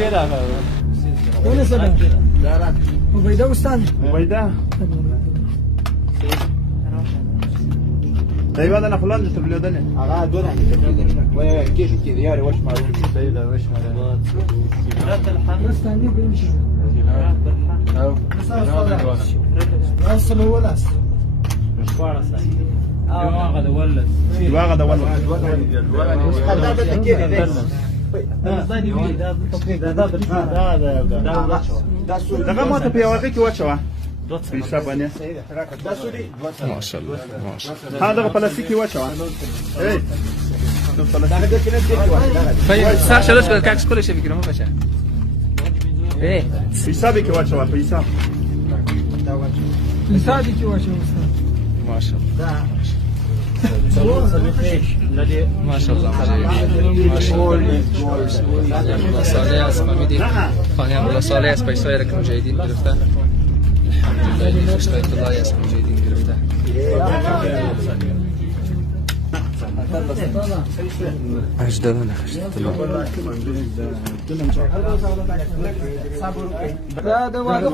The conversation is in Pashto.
ولا سلام عبيدة وستان عبيدة طيب هذا انا فلان جبت له دنيا دون كيف كذا يا وش ما سيدة وش وستان بيمشي او اصل هو الاصل واغد ولد دغه ماته په یو کې واچوه حساب باندې ماشاءالله ماشاءالله ها دغه پلاستیکي واچوه ای طيب صار شلوش كاكس كل شيء بيكرمه باشا ايه حسابي کې واچوه په حساب لسادي كي واش وستان ما شاء الله ما شاء الله ما شاء الله صالح اسمه ميدي خاني الله صالح اسمه يسويرك مجاهدين گرفته الحمد لله اشتايت الله يا اسمه مجاهدين گرفته اجدادنا هذا واقف